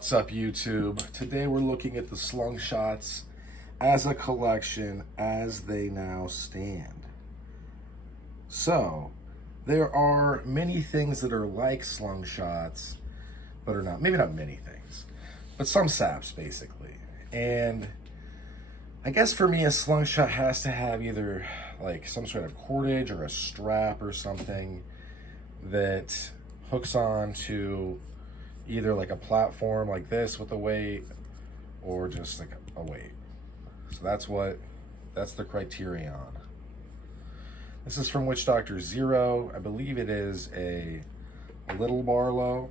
What's up, YouTube? Today we're looking at the Slungshots as a collection as they now stand. So, there are many things that are like Slungshots, but are not. Maybe not many things, but some saps, basically. And I guess for me, a Slungshot has to have either like some sort of cordage or a strap or something that hooks on to either like a platform like this with a weight or just like a weight. So that's the criterion. This is from Witchdoctor Zero. I believe it is a little Barlow.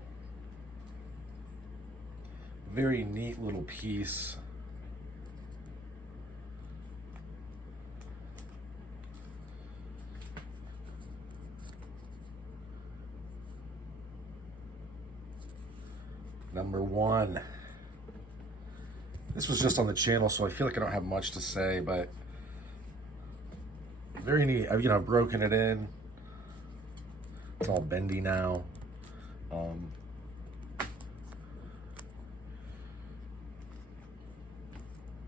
Very neat little piece. Number one. This was just on the channel, so I feel like I don't have much to say, but very neat. I've broken it in. It's all bendy now.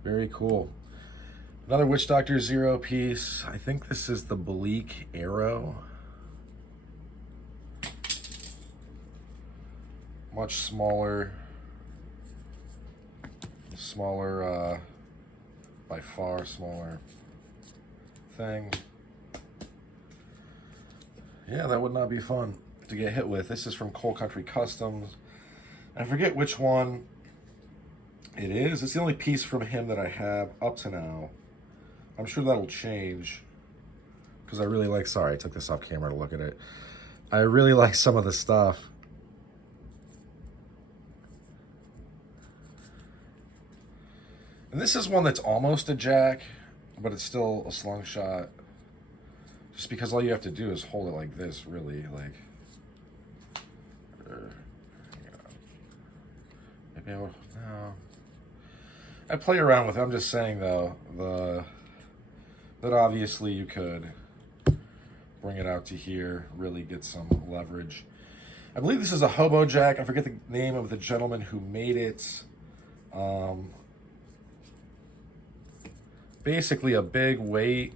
Very cool. Another Witchdoctor Zero piece. I think this is the Bleak Arrow. Much smaller, by far smaller thing. Yeah, that would not be fun to get hit with. This is from Coal Country Customs. I forget which one it is. It's the only piece from him that I have up to now. I'm sure that'll change because I really like, sorry, I took this off camera to look at it. I really like some of the stuff. And this is one that's almost a jack, but it's still a Slungshot. Just because all you have to do is hold it like this, really, like. Maybe no. I play around with it. I'm just saying though, that obviously you could bring it out to here, really get some leverage. I believe this is a Hobo Jack. I forget the name of the gentleman who made it. Basically a big weight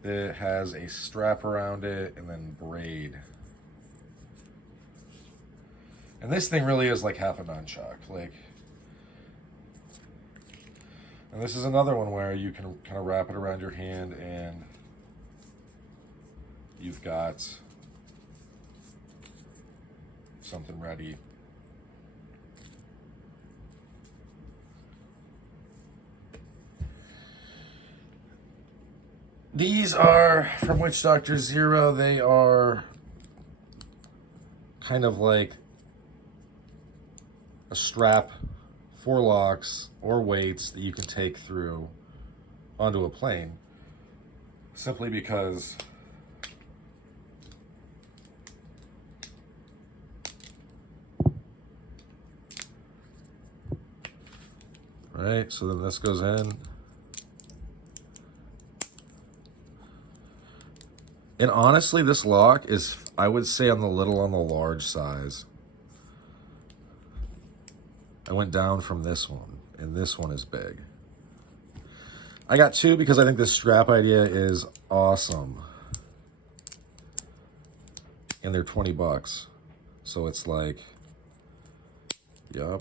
that has a strap around it and then braid. And this thing really is like half a nunchuck. And this is another one where you can kind of wrap it around your hand and you've got something ready. These are from Witchdoctor Zero. They are kind of like a strap, forelocks, or weights that you can take through onto a plane. Simply because right, so then this goes in. And honestly, this lock is, I would say, on the large size. I went down from this one, and this one is big. I got two because I think this strap idea is awesome. And they're 20 bucks. So it's like, yup.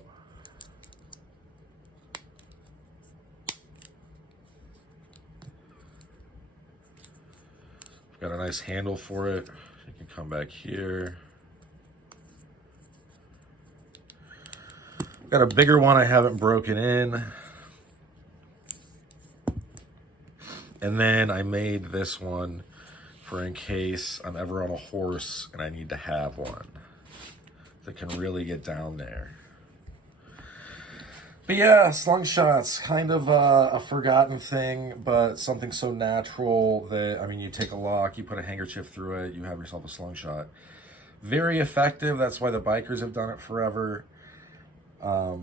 Got a nice handle for it. You can come back here. Got a bigger one I haven't broken in. And then I made this one for in case I'm ever on a horse and I need to have one that can really get down there. But yeah, Slungshots, kind of a forgotten thing, but something so natural that, I mean, you take a lock, you put a handkerchief through it, you have yourself a Slungshot. Very effective. That's why the bikers have done it forever. I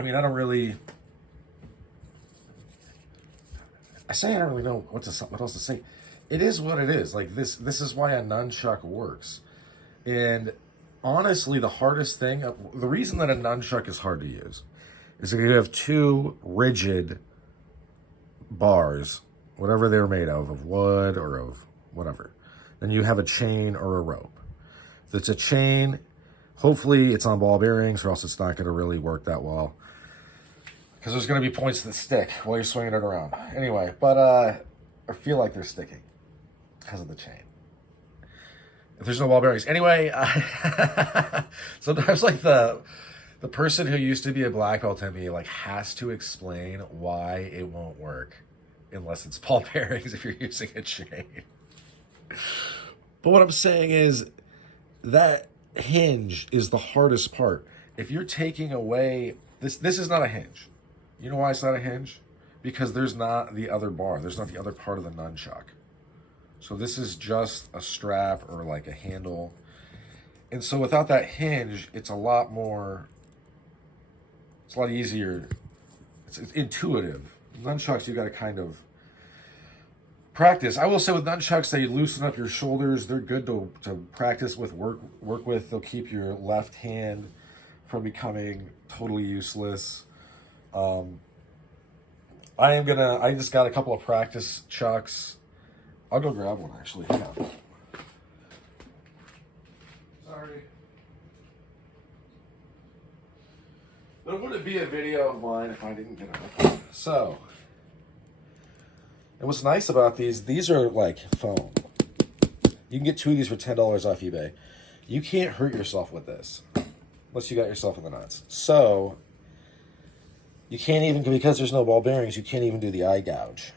mean, I don't really know what else to say. It is what it is. Like this is why a nunchuck works. And honestly, the hardest thing, the reason that a nunchuck is hard to use is that you have two rigid bars, whatever they're made of wood or of whatever. Then you have a chain or a rope. If it's a chain, hopefully it's on ball bearings, or else it's not going to really work that well, because there's going to be points that stick while you're swinging it around. Anyway, but I feel like they're sticking because of the chain. If there's no ball bearings. Anyway, sometimes like the person who used to be a black belt to me like has to explain why it won't work unless it's ball bearings if you're using a chain. But what I'm saying is that hinge is the hardest part. If you're taking away this is not a hinge. You know why it's not a hinge? Because there's not the other bar. There's not the other part of the nunchuck. So this is just a strap or like a handle. And so without that hinge, it's a lot easier. It's intuitive. Nunchucks, you got to kind of practice. I will say with nunchucks, they loosen up your shoulders. They're good to practice with, work with. They'll keep your left hand from becoming totally useless. I just got a couple of practice chucks. I'll go grab one actually. Yeah. Sorry. But it wouldn't be a video of mine if I didn't get it. So, and what's nice about these are like foam. You can get 2 of these for $10 off eBay. You can't hurt yourself with this unless you got yourself in the nuts. So, you can't even, because there's no ball bearings, you can't even do the eye gouge.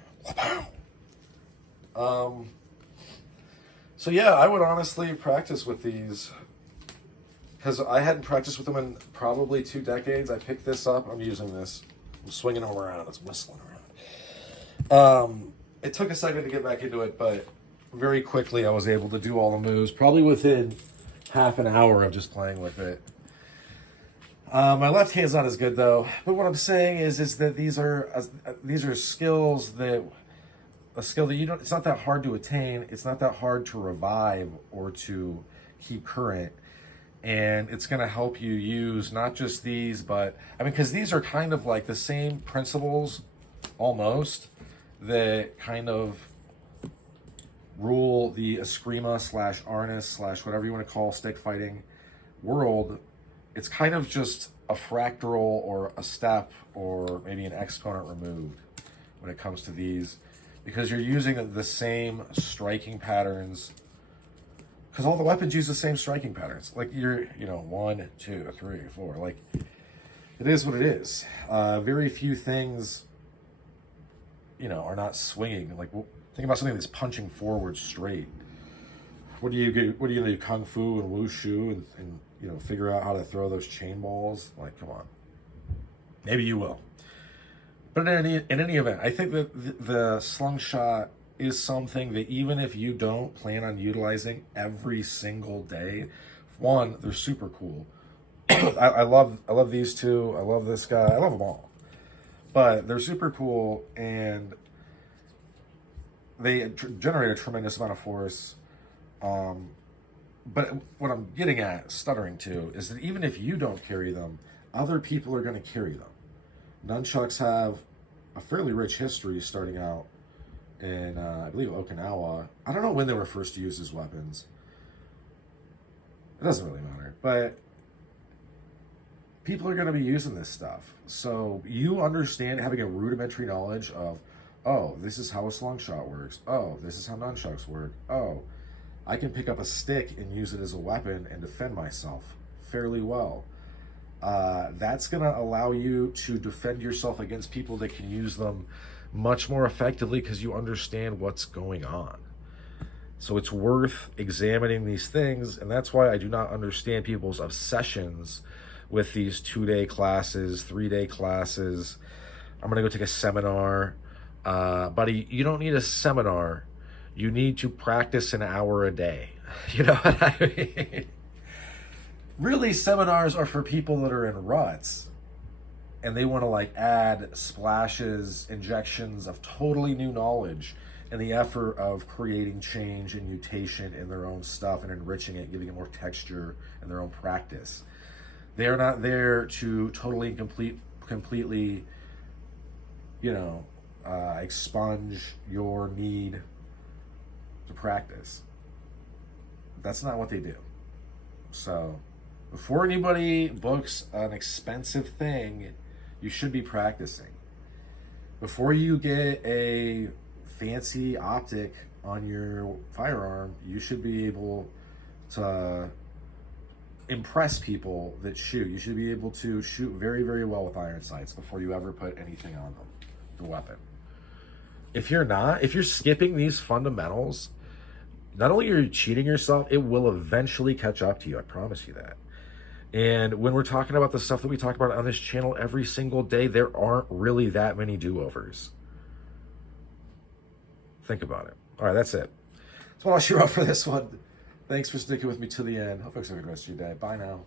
So yeah, I would honestly practice with these because I hadn't practiced with them in probably 2 decades. I picked this up. I'm using this. I'm swinging them around. It's whistling around. It took a second to get back into it, but very quickly I was able to do all the moves, probably within half an hour of just playing with it. My left hand's not as good though, but what I'm saying is that these are skills that a skill that you don't, it's not that hard to attain. It's not that hard to revive or to keep current. And it's going to help you use not just these, but I mean, because these are kind of like the same principles almost that kind of rule the Eskrima / Arnis / whatever you want to call stick fighting world. It's kind of just a fractal or a step or maybe an exponent removed when it comes to these, because you're using the same striking patterns, because all the weapons use the same striking patterns. Like you're, 1, 2, 3, 4, like it is what it is. Very few things, are not swinging. Like think about something that's punching forward straight. What do you do? Kung Fu and Wushu and figure out how to throw those chain balls? Like, come on. Maybe you will. But in any event, I think that the Slungshot is something that even if you don't plan on utilizing every single day, one, they're super cool. I love these two. I love this guy. I love them all. But they're super cool, and they generate a tremendous amount of force. But what I'm getting at, stuttering to, is that even if you don't carry them, other people are going to carry them. Nunchucks have a fairly rich history starting out in, I believe, Okinawa. I don't know when they were first used as weapons. It doesn't really matter. But people are going to be using this stuff. So you understand, having a rudimentary knowledge of, oh, this is how a slungshot works. Oh, this is how nunchucks work. Oh, I can pick up a stick and use it as a weapon and defend myself fairly well. That's going to allow you to defend yourself against people that can use them much more effectively because you understand what's going on. So it's worth examining these things, and that's why I do not understand people's obsessions with these 2-day classes, 3-day classes. I'm going to go take a seminar. Buddy, you don't need a seminar. You need to practice an hour a day. You know what I mean? Really, seminars are for people that are in ruts and they want to like add splashes, injections of totally new knowledge and the effort of creating change and mutation in their own stuff and enriching it, giving it more texture in their own practice. They are not there to totally and completely, expunge your need to practice. That's not what they do. So before anybody books an expensive thing, you should be practicing. Before you get a fancy optic on your firearm, you should be able to impress people that shoot. You should be able to shoot very, very well with iron sights before you ever put anything on them, the weapon. If you're skipping these fundamentals, not only are you cheating yourself, it will eventually catch up to you. I promise you that. And when we're talking about the stuff that we talk about on this channel every single day, there aren't really that many do-overs. Think about it. All right, that's it. That's what I'll shoot off for this one. Thanks for sticking with me to the end. Hope you have a good rest of your day. Bye now.